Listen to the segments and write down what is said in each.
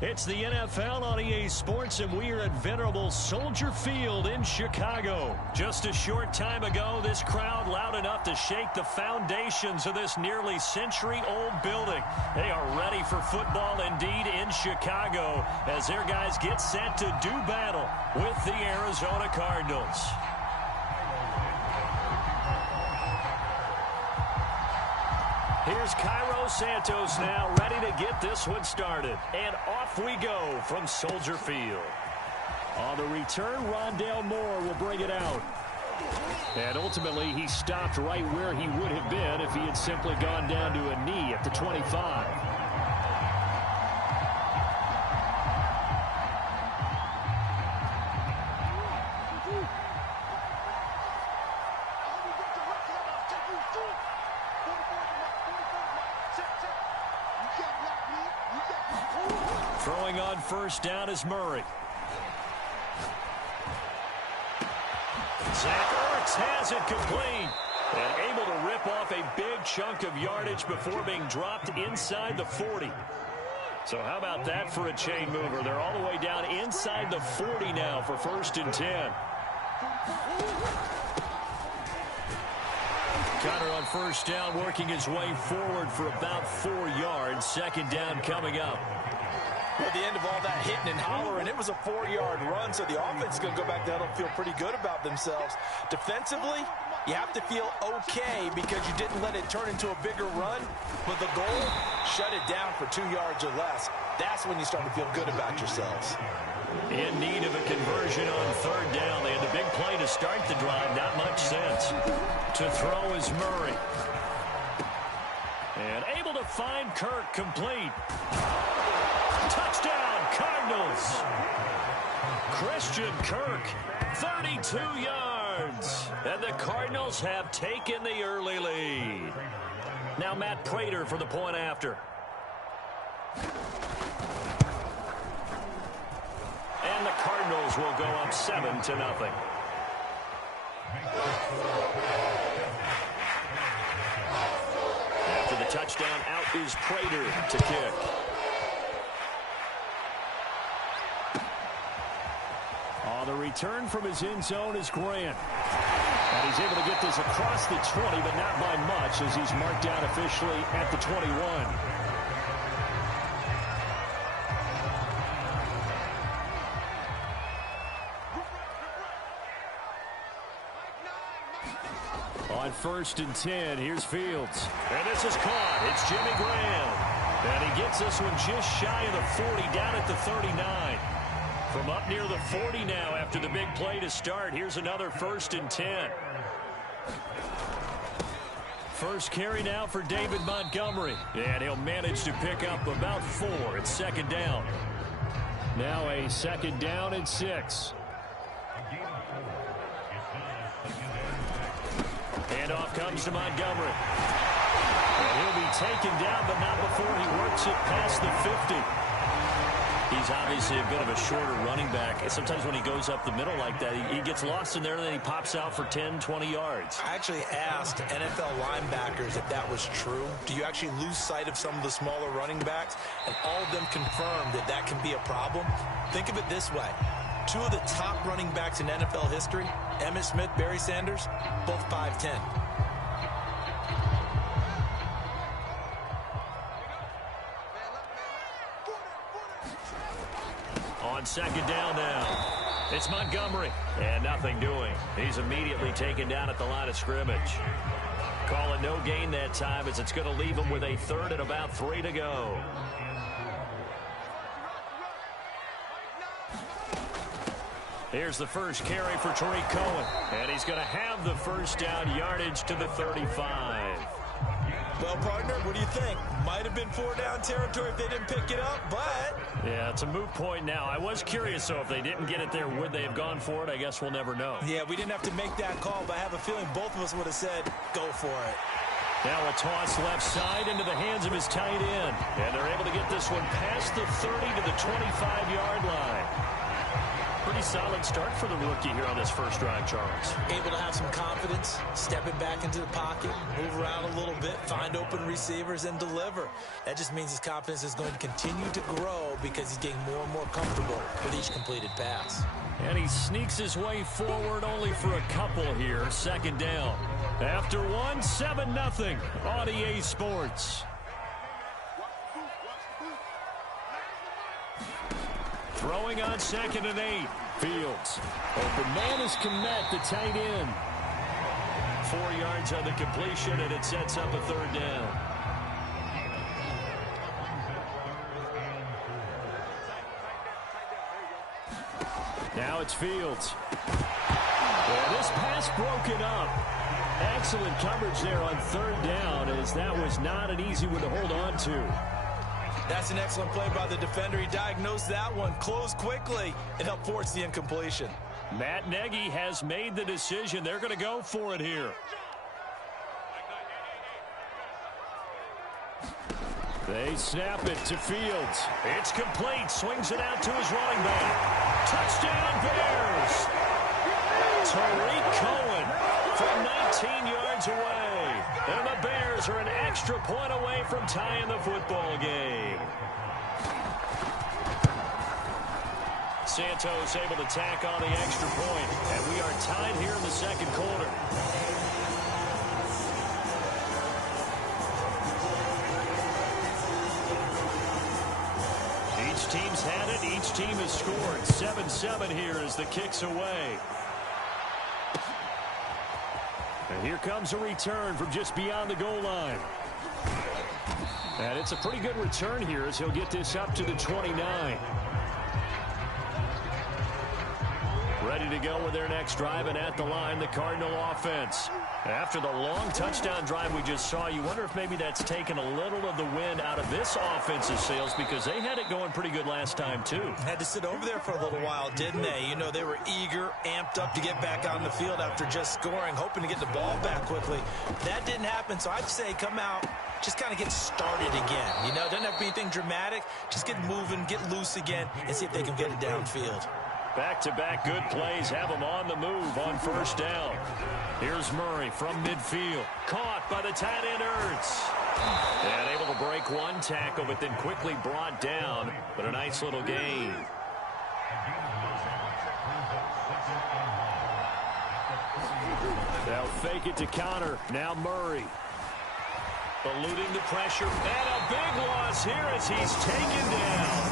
It's the NFL on EA Sports, and we are at venerable Soldier Field in Chicago. Just a short time ago, this crowd loud enough to shake the foundations of this nearly century-old building. They are ready for football indeed in Chicago as their guys get set to do battle with the Arizona Cardinals. Here's Cairo Santos now, ready to get this one started. And off we go from Soldier Field. On the return, Rondale Moore will bring it out. And ultimately, he stopped right where he would have been if he had simply gone down to a knee at the 25. Throwing on first down is Murray. Zach Ertz has it complete. And able to rip off a big chunk of yardage before being dropped inside the 40. So how about that for a chain mover? They're all the way down inside the 40 now for 1st and 10. Connor on first down, working his way forward for about 4 yards. 2nd down coming up. Well, at the end of all that hitting and hollering, it was a 4-yard run, so the offense is going to go back there and feel pretty good about themselves. Defensively, you have to feel okay because you didn't let it turn into a bigger run. But the goal, shut it down for 2 yards or less. That's when you start to feel good about yourselves. In need of a conversion on 3rd down. They had the big play to start the drive. Not much sense. To throw is Murray. And able to find Kirk complete. Touchdown, Cardinals. Christian Kirk, 32 yards. And the Cardinals have taken the early lead. Now Matt Prater for the point after. And the Cardinals will go up 7-0. After the touchdown, out is Prater to kick. On the return from his end zone is Grant. And he's able to get this across the 20, but not by much as he's marked down officially at the 21. On 1st and 10, here's Fields. And this is caught. It's Jimmy Graham. And he gets this one just shy of the 40, down at the 39. From up near the 40 now after the big play to start. Here's another 1st and 10. First carry now for David Montgomery. And he'll manage to pick up about 4. It's 2nd down. Now a 2nd down and 6. Handoff comes to Montgomery. And he'll be taken down, but not before he works it past the 50. He's obviously a bit of a shorter running back. Sometimes when he goes up the middle like that, he gets lost in there, and then he pops out for 10, 20 yards. I actually asked NFL linebackers if that was true. Do you actually lose sight of some of the smaller running backs? And all of them confirmed that that can be a problem. Think of it this way. 2 of the top running backs in NFL history, Emmitt Smith, Barry Sanders, both 5'10". On 2nd down now, it's Montgomery. And nothing doing. He's immediately taken down at the line of scrimmage. Calling no gain that time as it's going to leave him with a 3rd and about 3 to go. Here's the first carry for Tariq Cohen. And he's going to have the 1st down yardage to the 35. Well, partner, what do you think? Might have been 4-down territory if they didn't pick it up, but... Yeah, it's a moot point now. I was curious, though, if they didn't get it there, would they have gone for it? I guess we'll never know. Yeah, we didn't have to make that call, but I have a feeling both of us would have said, go for it. Now a toss left side into the hands of his tight end. And they're able to get this one past the 30 to the 25-yard line. Pretty solid start for the rookie here on this first drive, Charles. Able to have some confidence, stepping back into the pocket, move around a little bit, find open receivers, and deliver. That just means his confidence is going to continue to grow because he's getting more and more comfortable with each completed pass. And he sneaks his way forward only for a couple here. Second down. After one, 7-0 on EA Sports. Throwing on 2nd and 8. Fields. Open man is Kmet, the tight end. 4 yards on the completion, and it sets up a 3rd down. Now it's Fields. And this pass broken up. Excellent coverage there on 3rd down, as that was not an easy one to hold on to. That's an excellent play by the defender. He diagnosed that one, closed quickly, and helped force the incompletion. Matt Nagy has made the decision. They're going to go for it here. They snap it to Fields. It's complete. Swings it out to his running back. Touchdown, Bears. Tariq Cohen from 19 yards away. And the Bears are an extra point away from tying the football game. Santos able to tack on the extra point, and we are tied here in the 2nd quarter. Each team's had it. Each team has scored. 7-7 here as the kick's away. And here comes a return from just beyond the goal line. And it's a pretty good return here as he'll get this up to the 29. Ready to go with their next drive, and at the line, the Cardinal offense. After the long touchdown drive we just saw, you wonder if maybe that's taken a little of the wind out of this offensive sails, because they had it going pretty good last time, too. Had to sit over there for a little while, didn't they? You know, they were eager, amped up to get back on the field after just scoring, hoping to get the ball back quickly. That didn't happen, so I'd say come out, just kind of get started again. You know, doesn't have to be anything dramatic. Just get moving, get loose again, and see if they can get it downfield. Back-to-back good plays have them on the move on 1st down. Here's Murray from midfield. Caught by the tight end Ertz. And able to break one tackle, but then quickly brought down. But a nice little gain. They'll fake it to counter. Now Murray. Eluding the pressure. And a big loss here as he's taken down.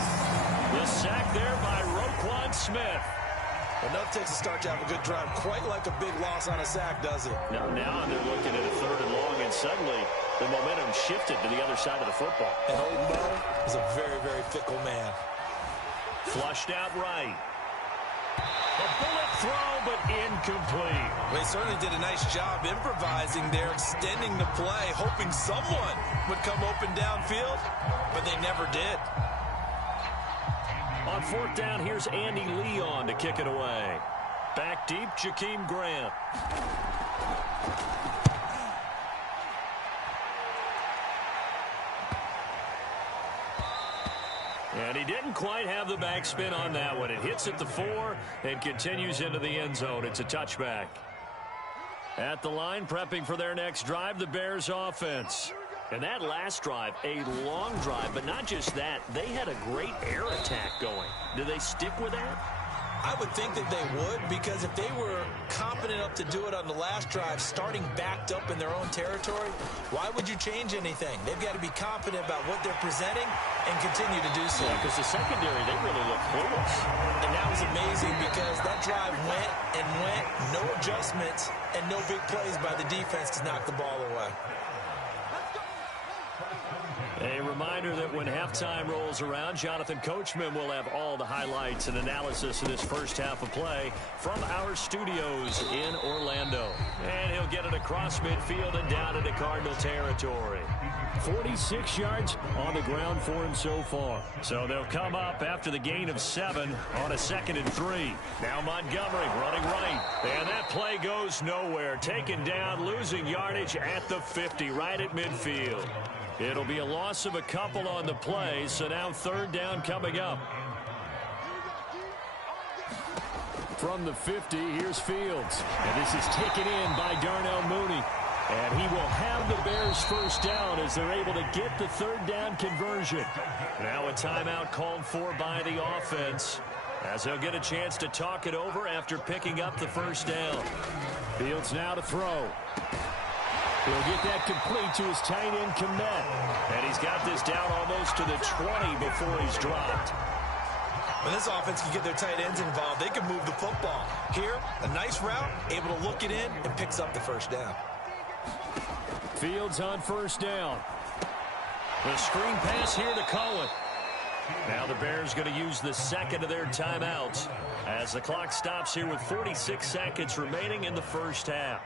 The sack there by Roquan Smith. Enough takes a start to have a good drive. Quite like a big loss on a sack, does it? Now they're looking at a 3rd and long, and suddenly the momentum shifted to the other side of the football. And Old Mo is a very, very fickle man. Flushed out right. A bullet throw, but incomplete. They certainly did a nice job improvising there, extending the play, hoping someone would come open downfield, but they never did. On 4th down, here's Andy Leon to kick it away. Back deep, Jakeem Grant. And he didn't quite have the backspin on that one. It hits at the 4 and continues into the end zone. It's a touchback. At the line, prepping for their next drive, the Bears offense. And that last drive, a long drive, but not just that. They had a great air attack going. Do they stick with that? I would think that they would, because if they were confident enough to do it on the last drive, starting backed up in their own territory, why would you change anything? They've got to be confident about what they're presenting and continue to do so. Because the secondary, they really look clueless. And that was amazing because that drive went and went, no adjustments, and no big plays by the defense to knock the ball away. A reminder that when halftime rolls around, Jonathan Coachman will have all the highlights and analysis of this first half of play from our studios in Orlando. And he'll get it across midfield and down into Cardinal territory. 46 yards on the ground for him so far. So they'll come up after the gain of 7 on a 2nd and 3. Now Montgomery running right. And that play goes nowhere. Taken down, losing yardage at the 50, right at midfield. It'll be a loss of a couple on the play, so now 3rd down coming up. From the 50, here's Fields. And this is taken in by Darnell Mooney. And he will have the Bears first down as they're able to get the third down conversion. Now a timeout called for by the offense, as they'll get a chance to talk it over after picking up the first down. Fields now to throw. He'll get that complete to his tight end, Kmet. And he's got this down almost to the 20 before he's dropped. When this offense can get their tight ends involved, they can move the football. Here, a nice route, able to look it in, and picks up the first down. Fields on first down. The screen pass here to Cohen. Now the Bears going to use the second of their timeouts as the clock stops here with 46 seconds remaining in the first half.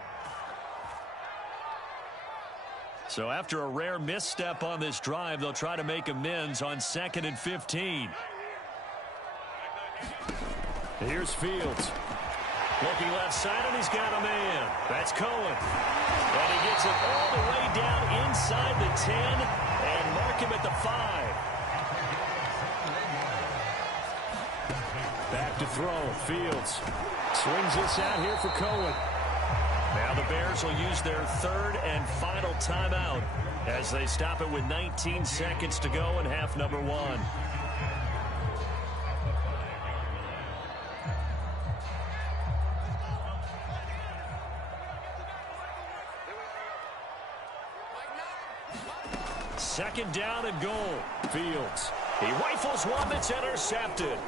So after a rare misstep on this drive, they'll try to make amends on 2nd and 15. Here's Fields. Looking left side, and he's got a man. That's Cohen. And he gets it all the way down inside the 10 and mark him at the 5. Back to throw. Fields swings this out here for Cohen. Now the Bears will use their third and final timeout as they stop it with 19 seconds to go in half number 1. Second down and goal. Fields. He rifles one that's intercepted.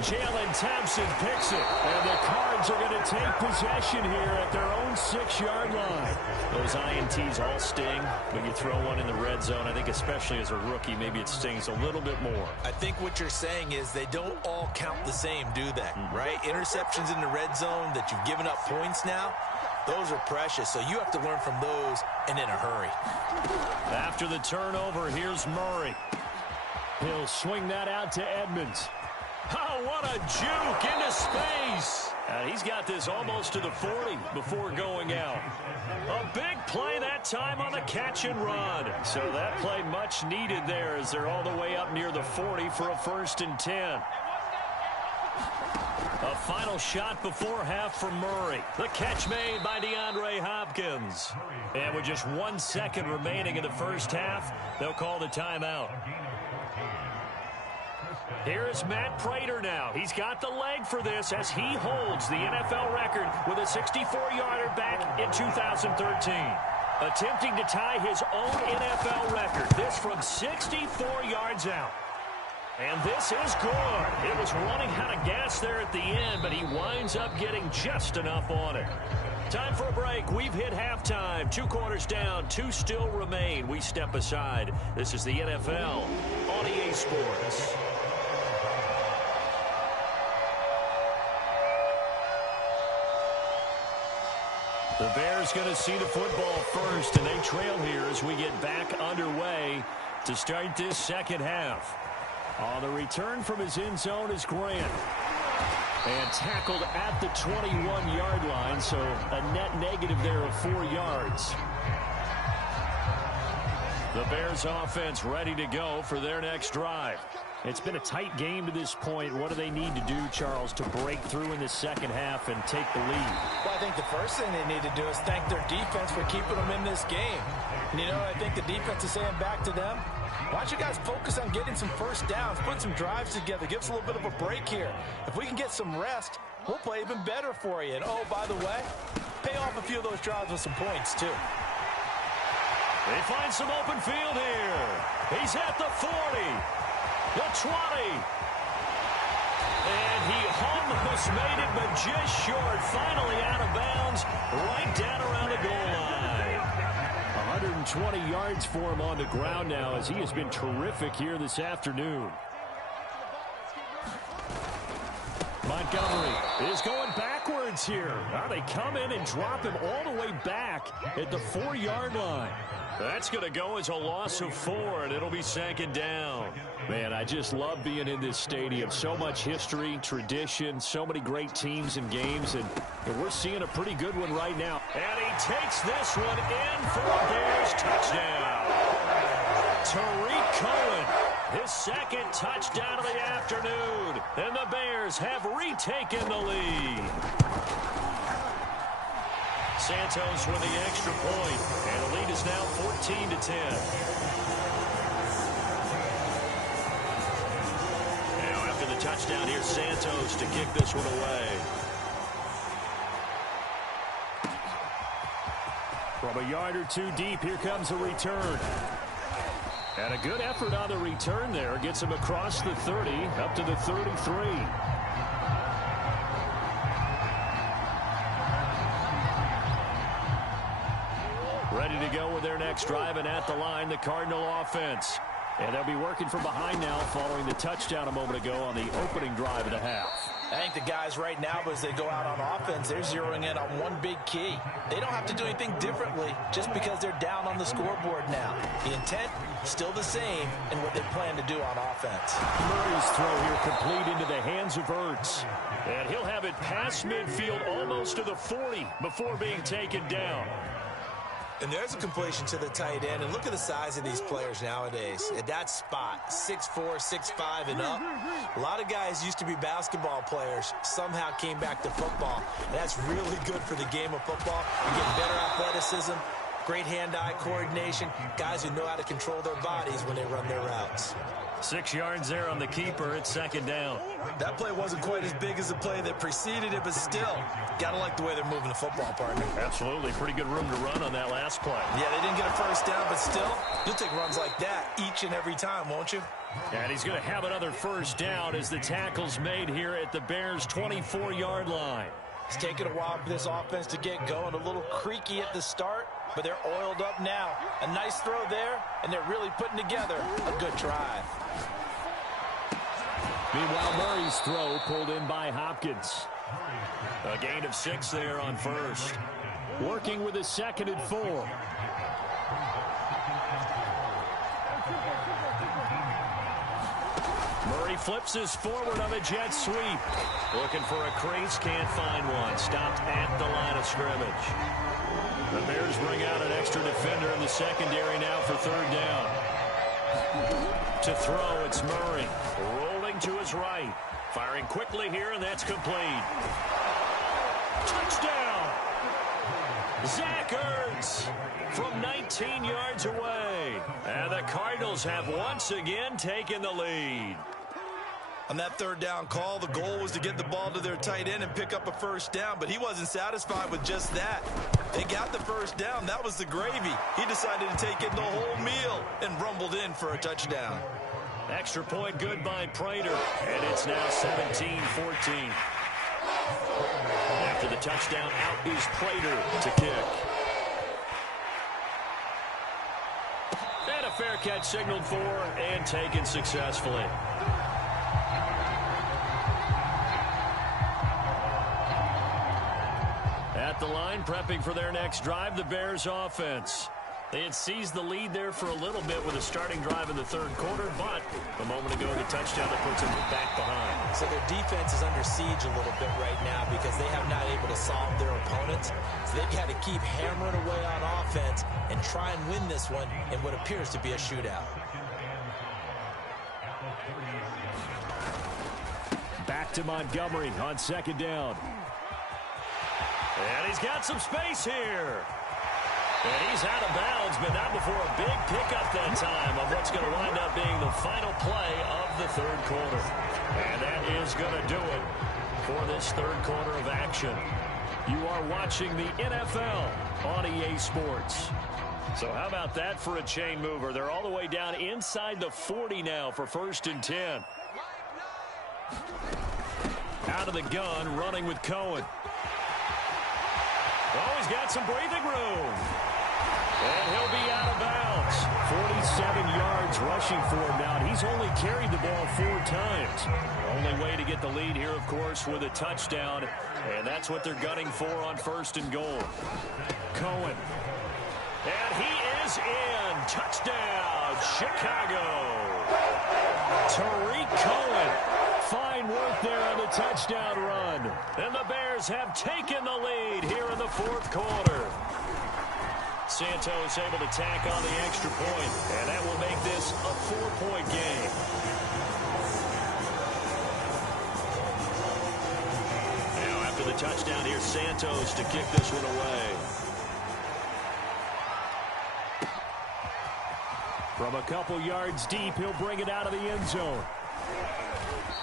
Jalen Thompson picks it. And the Cards are going to take possession here at their own 6-yard line. Those INTs all sting, but you throw one in the red zone. I think especially as a rookie, maybe it stings a little bit more. I think what you're saying is they don't all count the same, do they? Right? Interceptions in the red zone that you've given up points now, those are precious, so you have to learn from those and in a hurry. After the turnover, here's Murray. He'll swing that out to Edmonds. Oh, what a juke into space. And he's got this almost to the 40 before going out. A big play that time on the catch and run. So that play much needed there as they're all the way up near the 40 for a 1st and 10. A final shot before half for Murray. The catch made by DeAndre Hopkins. And with just 1 second remaining in the first half, they'll call the timeout. Here's Matt Prater now. He's got the leg for this as he holds the NFL record with a 64-yarder back in 2013. Attempting to tie his own NFL record. This from 64 yards out. And this is good. It was running out of gas there at the end, but he winds up getting just enough on it. Time for a break. We've hit halftime. 2 quarters down. 2 still remain. We step aside. This is the NFL on EA Sports. The Bears going to see the football first, and they trail here as we get back underway to start this second half. On the return from his end zone is Grant. And tackled at the 21-yard line, so a net negative there of 4 yards. The Bears offense ready to go for their next drive. It's been a tight game to this point. What do they need to do, Charles, to break through in the second half and take the lead? Well, I think the first thing they need to do is thank their defense for keeping them in this game. And, you know, I think the defense is saying back to them, why don't you guys focus on getting some first downs, put some drives together, give us a little bit of a break here. If we can get some rest, we'll play even better for you. And, oh, by the way, pay off a few of those drives with some points, too. They find some open field here. He's at the 40. The 20. And he almost made it, but just short. Finally out of bounds, right down around the goal line. 120 yards for him on the ground now as he has been terrific here this afternoon. Montgomery is going backwards here. Now they come in and drop him all the way back at the 4-yard line. That's going to go as a loss of 4, and it'll be second down. Man, I just love being in this stadium. So much history, tradition, so many great teams and games, and we're seeing a pretty good one right now. And he takes this one in for a Bears touchdown. Tariq Cohen, his second touchdown of the afternoon, and the Bears have retaken the lead. Santos with the extra point, and the lead is now 14-10. Now after the touchdown, here's Santos to kick this one away. From a yard or two deep, here comes a return. And a good effort on the return there. Gets him across the 30, up to the 33. Ready to go with their next drive, and at the line, the Cardinal offense. And they'll be working from behind now following the touchdown a moment ago on the opening drive of the half. I think the guys right now, as they go out on offense, they're zeroing in on one big key. They don't have to do anything differently just because they're down on the scoreboard now. The intent, still the same in what they plan to do on offense. Murray's throw here complete into the hands of Ertz. And he'll have it past midfield almost to the 40 before being taken down. And there's a completion to the tight end. And look at the size of these players nowadays. At that spot, 6'4", 6'5", and up. A lot of guys used to be basketball players, somehow came back to football. And that's really good for the game of football. You get better athleticism, great hand-eye coordination, guys who know how to control their bodies when they run their routes. 6 yards there on the keeper. It's second down. That play wasn't quite as big as the play that preceded it, but still, got to like the way they're moving the football, partner. Absolutely. Pretty good room to run on that last play. Yeah, they didn't get a first down, but still, you'll take runs like that each and every time, won't you? And he's going to have another first down as the tackle's made here at the Bears' 24-yard line. It's taken a while for this offense to get going. A little creaky at the start, but they're oiled up now. A nice throw there, and they're really putting together a good drive. Meanwhile, Murray's throw pulled in by Hopkins. A gain of 6 there on first. Working with a 2nd and 4. Murray flips his forward on a jet sweep. Looking for a crease, can't find one. Stopped at the line of scrimmage. The Bears bring out an extra defender in the secondary now for 3rd down. To throw, it's Murray. Rolling to his right. Firing quickly here, and that's complete. Touchdown! Zach Ertz from 19 yards away. And the Cardinals have once again taken the lead. On that 3rd down call, the goal was to get the ball to their tight end and pick up a first down, but he wasn't satisfied with just that. They got the first down. That was the gravy. He decided to take in the whole meal and rumbled in for a touchdown. Extra point good by Prater, and it's now 17-14. After the touchdown, out is Prater to kick. And a fair catch signaled for and taken successfully. At the line, prepping for their next drive, the Bears offense. They had seized the lead there for a little bit with a starting drive in the 3rd quarter, but a moment ago, the touchdown that puts them back behind. So their defense is under siege a little bit right now because they have not able to solve their opponents. So they've got to keep hammering away on offense and try and win this one in what appears to be a shootout. Back to Montgomery on 2nd down. And he's got some space here. And he's out of bounds, but not before a big pickup that time of what's going to wind up being the final play of the 3rd quarter. And that is going to do it for this 3rd quarter of action. You are watching the NFL on EA Sports. So how about that for a chain mover? They're all the way down inside the 40 now for 1st and 10. Out of the gun, running with Cohen. Oh, he's got some breathing room. And he'll be out of bounds. 47 yards rushing for him now. And he's only carried the ball 4 times. Only way to get the lead here, of course, with a touchdown. And that's what they're gunning for on 1st and goal. Cohen. And he is in. Touchdown, Chicago. Tariq Cohen. Fine work there on the touchdown run. And the Bears have taken the lead here in the 4th quarter. Santos able to tack on the extra point, and that will make this a 4-point game. Now after the touchdown, here's Santos to kick this one away. From a couple yards deep, he'll bring it out of the end zone.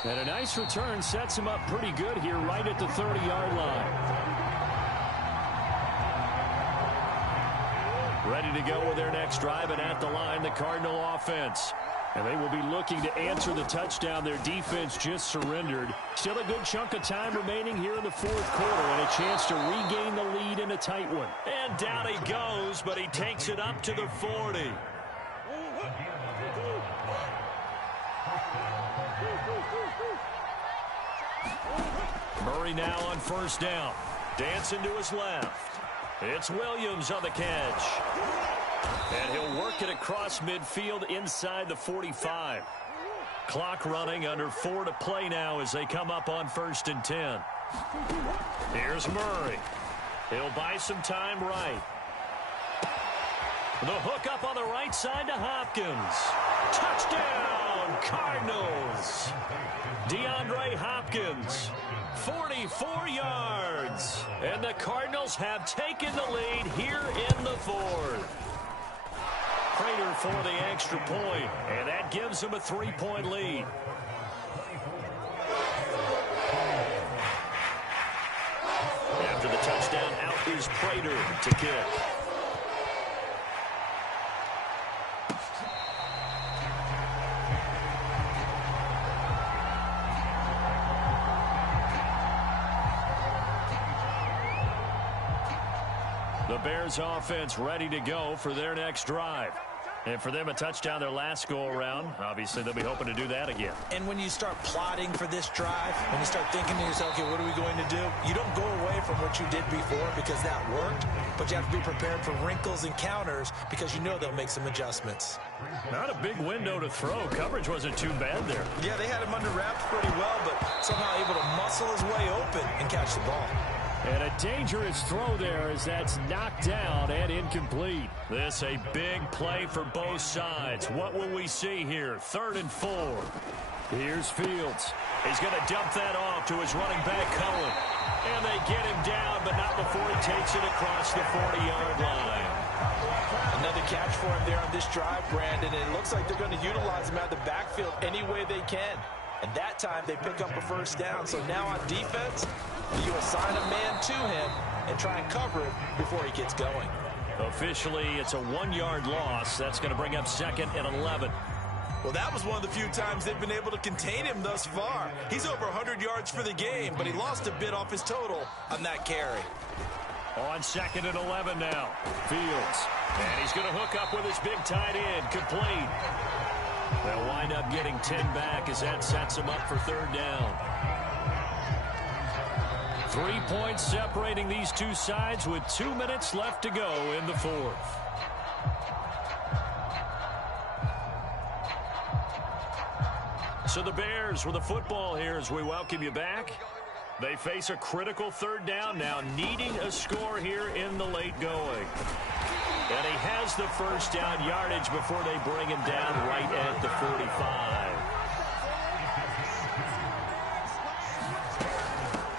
And a nice return sets him up pretty good here right at the 30-yard line. Ready to go with their next drive, and at the line, the Cardinal offense. And they will be looking to answer the touchdown their defense just surrendered. Still a good chunk of time remaining here in the fourth quarter, and a chance to regain the lead in a tight one. And down he goes, but he takes it up to the 40. Murray now on first down. Dancing to his left. It's Williams on the catch. And he'll work it across midfield inside the 45. Clock running, under 4 to play now as they come up on 1st and 10. Here's Murray. He'll buy some time right. The hook up on the right side to Hopkins. Touchdown, Cardinals. DeAndre Hopkins, 44 yards. And the Cardinals have taken the lead here in the fourth. Prater for the extra point, and that gives them a 3-point lead. After the touchdown, out is Prater to kick. The Bears offense ready to go for their next drive. And for them, a touchdown their last go-around. Obviously, they'll be hoping to do that again. And when you start plotting for this drive, when you start thinking to yourself, okay, what are we going to do? You don't go away from what you did before because that worked, but you have to be prepared for wrinkles and counters because you know they'll make some adjustments. Not a big window to throw. Coverage wasn't too bad there. Yeah, they had him under wraps pretty well, but somehow able to muscle his way open and catch the ball. And a dangerous throw there as that's knocked down and incomplete. This a big play for both sides. What will we see here? 3rd and 4. Here's Fields. He's going to dump that off to his running back, Cohen. And they get him down, but not before he takes it across the 40-yard line. Another catch for him there on this drive, Brandon. And it looks like they're going to utilize him out of the backfield any way they can. And that time they pick up a first down. So now on defense, you assign a man to him and try and cover it before he gets going. Officially, it's a 1-yard loss. That's going to bring up 2nd and 11. Well, that was one of the few times they've been able to contain him thus far. He's over 100 yards for the game, but he lost a bit off his total on that carry. On 2nd and 11 now. Fields. And he's going to hook up with his big tight end. Complete. They'll wind up getting 10 back as that sets him up for 3rd down. 3 points separating these two sides with 2 minutes left to go in the fourth. So the Bears with the football here as we welcome you back. They face a critical 3rd down now, needing a score here in the late going. And he has the first down yardage before they bring him down right at the 45.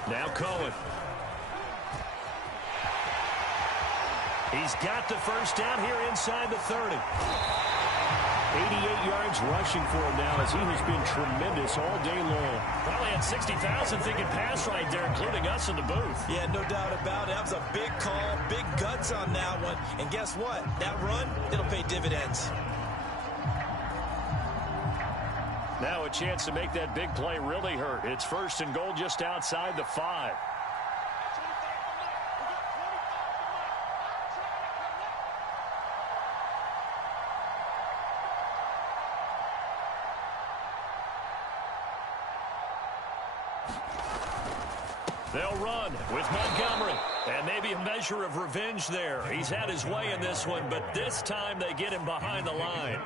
Now Cohen. He's got the first down here inside the 30. 88 yards rushing for him now as he has been tremendous all day long. Probably had 60,000 thinking pass right there, including us in the booth. Yeah, no doubt about it. That was a big call, big guts on that one. And guess what? That run, it'll pay dividends. Now a chance to make that big play really hurt. It's 1st and goal just outside the 5. They'll run with Montgomery. And maybe a measure of revenge there. He's had his way in this one, but this time they get him behind the line.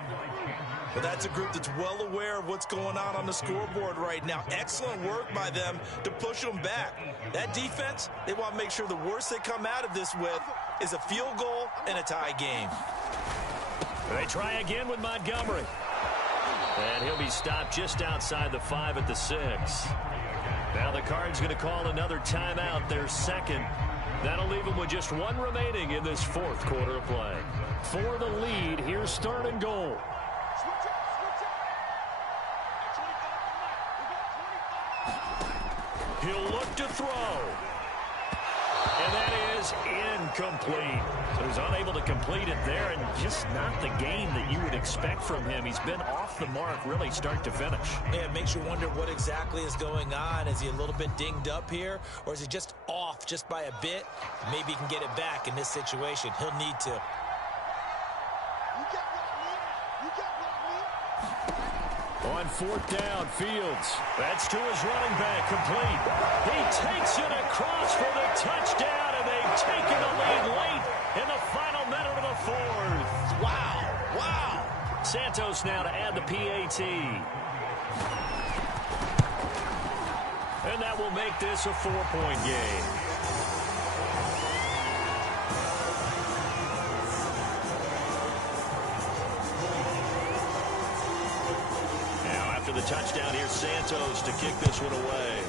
But that's a group that's well aware of what's going on the scoreboard right now. Excellent work by them to push them back. That defense, they want to make sure the worst they come out of this with is a field goal and a tie game. They try again with Montgomery. And he'll be stopped just outside the 5 at the 6. Now the Cards going to call another timeout, their second. That'll leave them with just 1 remaining in this fourth quarter of play. For the lead, here's 3rd and goal. He'll look to throw. And that is incomplete. So he's unable to complete it there, and just not the game that you would expect from him. He's been off the mark really start to finish. Yeah, it makes you wonder what exactly is going on. Is he a little bit dinged up here, or is he just off just by a bit? Maybe he can get it back in this situation. He'll need to. On fourth down, Fields. That's to his running back, complete. He takes it across for the touchdown, and they've taken the lead late in the final minute of the fourth. Wow, wow. Santos now to add the PAT. And that will make this a 4-point game. The touchdown here, Santos to kick this one away.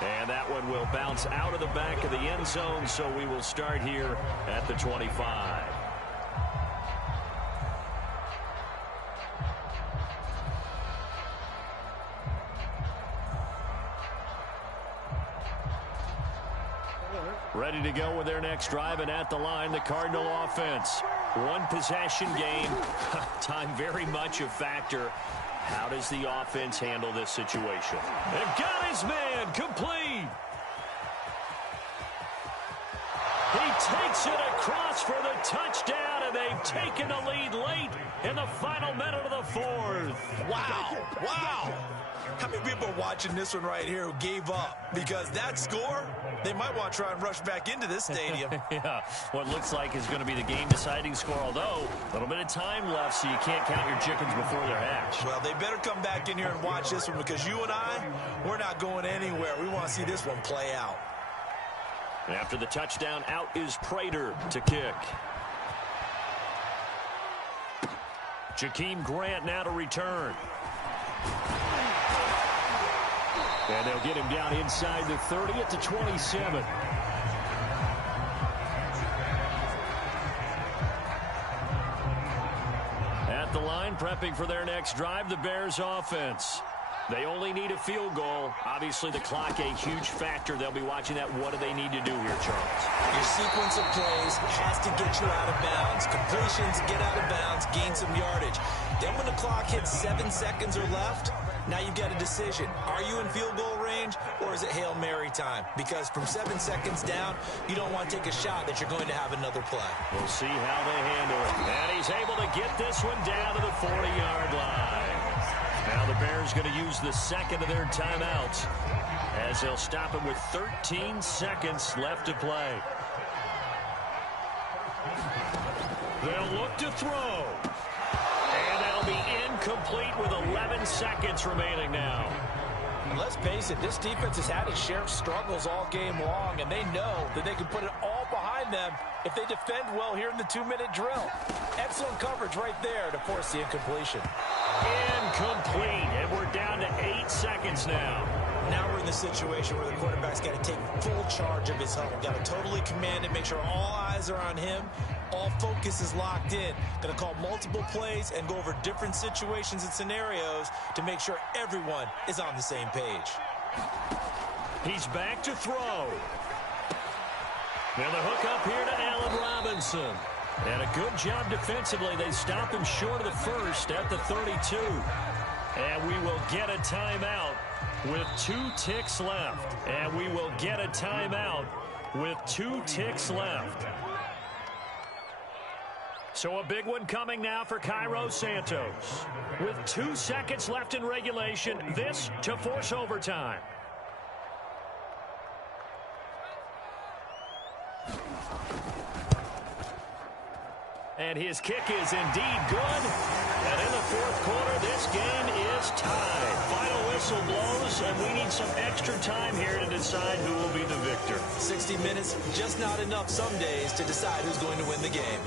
And that one will bounce out of the back of the end zone, so we will start here at the 25. Ready to go with their next drive, and at the line, the Cardinal offense. One possession game. Time very much a factor. How does the offense handle this situation? They've got his man complete. He takes it across for the touchdown, and they've taken the lead late in the final minute of the fourth. Wow, wow. How many people are watching this one right here who gave up? Because that score, they might want to try and rush back into this stadium. Yeah, what looks like is going to be the game-deciding score, although a little bit of time left, so you can't count your chickens before they're hatched. Well, they better come back in here and watch this one, because you and we're not going anywhere. We want to see this one play out. After the touchdown, out is Prater to kick. Jakeem Grant now to return. And they'll get him down inside the 30 at the 27. At the line, prepping for their next drive, the Bears offense. They only need a field goal. Obviously, the clock, a huge factor. They'll be watching that. What do they need to do here, Charles? Your sequence of plays has to get you out of bounds. Completions, get out of bounds, gain some yardage. Then when the clock hits 7 seconds or left, now you've got a decision. Are you in field goal range, or is it Hail Mary time? Because from 7 seconds down, you don't want to take a shot that you're going to have another play. We'll see how they handle it. And he's able to get this one down to the 40-yard line. Now the Bears going to use the second of their timeouts as they'll stop it with 13 seconds left to play. They'll look to throw. And that'll be incomplete with 11 seconds remaining now. And let's face it, this defense has had its share of struggles all game long, and they know that they can put it all behind them if they defend well here in the 2-minute drill. Excellent coverage right there to force the incompletion. Incomplete, and we're down to 8 seconds now. Now we're in the situation where the quarterback's got to take full charge of his huddle. Got to totally command it, make sure all eyes are on him. All focus is locked in. Going to call multiple plays and go over different situations and scenarios to make sure everyone is on the same page. He's back to throw. Now the hook up here to Allen Robinson. And a good job defensively. They stop him short of the first at the 32. And we will get a timeout with 2 ticks left. And we will get a timeout with 2 ticks left. So a big one coming now for Cairo Santos. With 2 seconds left in regulation, this to force overtime. And his kick is indeed good. And in the fourth quarter, this game is tied. Final whistle blows, and we need some extra time here to decide who will be the victor. 60 minutes, just not enough some days to decide who's going to win the game.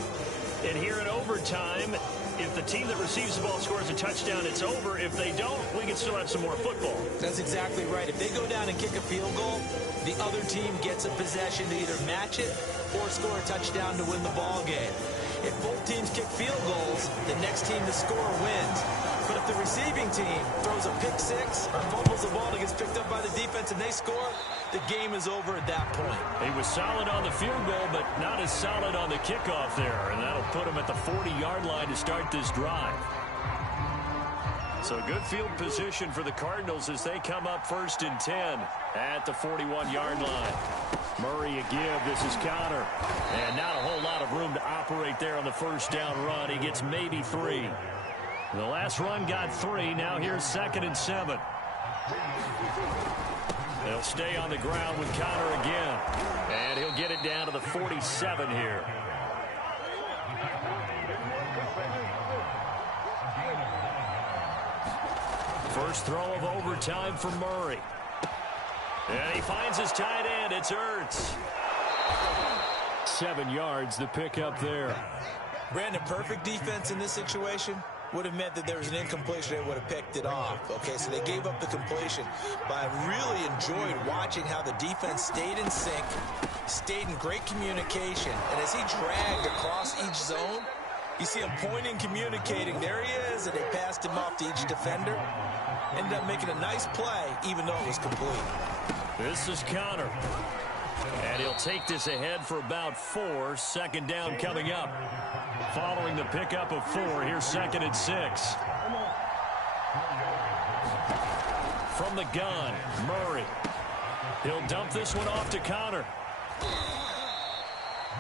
And here in overtime, if the team that receives the ball scores a touchdown, it's over. If they don't, we can still have some more football. That's exactly right. If they go down and kick a field goal, the other team gets a possession to either match it or score a touchdown to win the ball game. If both teams kick field goals, the next team to score wins. But if the receiving opposing team throws a pick six or fumbles the ball and gets picked up by the defense and they score, the game is over at that point. He was solid on the field goal, but not as solid on the kickoff there, and that'll put him at the 40-yard line to start this drive. So good field position for the Cardinals as they come up 1st and 10 at the 41-yard line. Murray a give. This is Connor. And not a whole lot of room to operate there on the first down run. He gets maybe 3. The last run got 3. Now here's 2nd and 7. They'll stay on the ground with Connor again. And he'll get it down to the 47 here. First throw of overtime for Murray. And he finds his tight end. It's Ertz. 7 yards, the pickup there. Brandon, perfect defense in this situation would have meant that there was an incompletion. They would have picked it off. Okay, so they gave up the completion. But I really enjoyed watching how the defense stayed in sync, stayed in great communication. And as he dragged across each zone, you see him pointing, communicating. There he is, and they passed him off to each defender. Ended up making a nice play, even though it was complete. This is Connor. And he'll take this ahead for about 4. 2nd down coming up. Following the pickup of 4, here's 2nd and 6. From the gun, Murray. He'll dump this one off to Connor.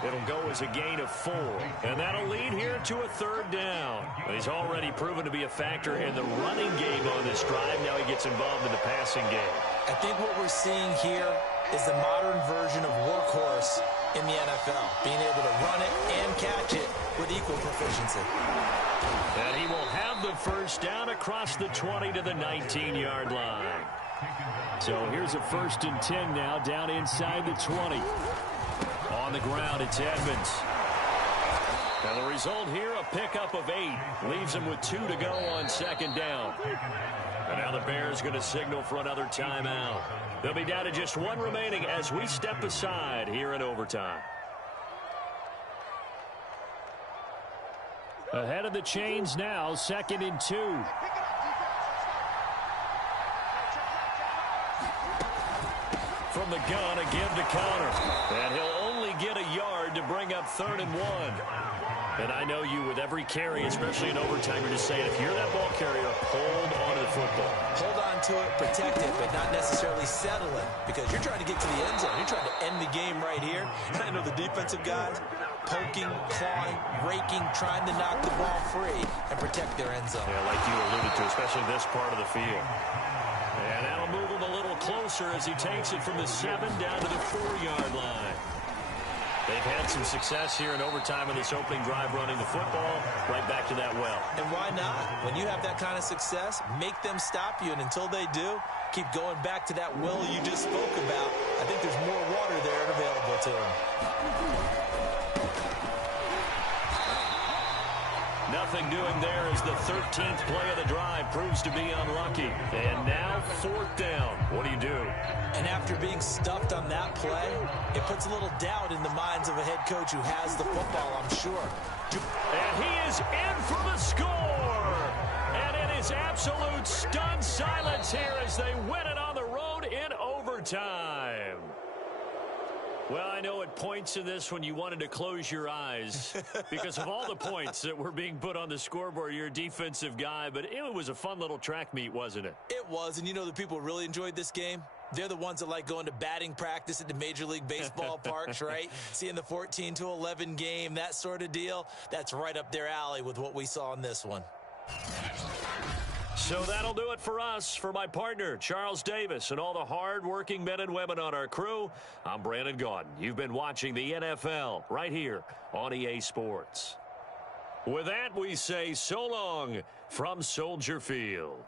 It'll go as a gain of 4. And that'll lead here to a 3rd down. He's already proven to be a factor in the running game on this drive. Now he gets involved in the passing game. I think what we're seeing here is the modern version of workhorse in the NFL. Being able to run it and catch it with equal proficiency. And he will have the first down across the 20 to the 19-yard line. So here's a 1st and 10 now down inside the 20. On the ground, it's Edmonds. And the result here, a pickup of 8. Leaves him with 2 to go on 2nd down. And now the Bears going to signal for another timeout. They'll be down to just 1 remaining as we step aside here in overtime. Ahead of the chains now, 2nd and 2. From the gun, a give to Connor. And he'll only get a yard to bring up 3rd and 1. And I know you, with every carry, especially in overtime, you're just saying, if you're that ball carrier, hold on to the football. Hold on to it, protect it, but not necessarily settle it, because you're trying to get to the end zone. You're trying to end the game right here. And I know the defensive guys poking, clawing, raking, trying to knock the ball free and protect their end zone. Yeah, like you alluded to, especially this part of the field. And that'll move him a little closer as he takes it from the 7 down to the 4-yard line. They've had some success here in overtime in this opening drive running the football right back to that well. And why not? When you have that kind of success, make them stop you. And until they do, keep going back to that well you just spoke about. I think there's more water there and available to them. Nothing doing there as the 13th play of the drive proves to be unlucky. And now 4th down. What do you do? And after being stuffed on that play, it puts a little doubt in the minds of a head coach who has the football, I'm sure. And he is in for the score. And it is absolute stunned silence here as they win it on the road in overtime. Well, I know at points in this when you wanted to close your eyes because of all the points that were being put on the scoreboard. You're a defensive guy, but it was a fun little track meet, wasn't it? It was, and you know the people really enjoyed this game? They're the ones that like going to batting practice at the Major League Baseball parks, right? Seeing the 14-11 game, that sort of deal. That's right up their alley with what we saw in this one. So that'll do it for us. For my partner, Charles Davis, and all the hard-working men and women on our crew, I'm Brandon Gaudin. You've been watching the NFL right here on EA Sports. With that, we say so long from Soldier Field.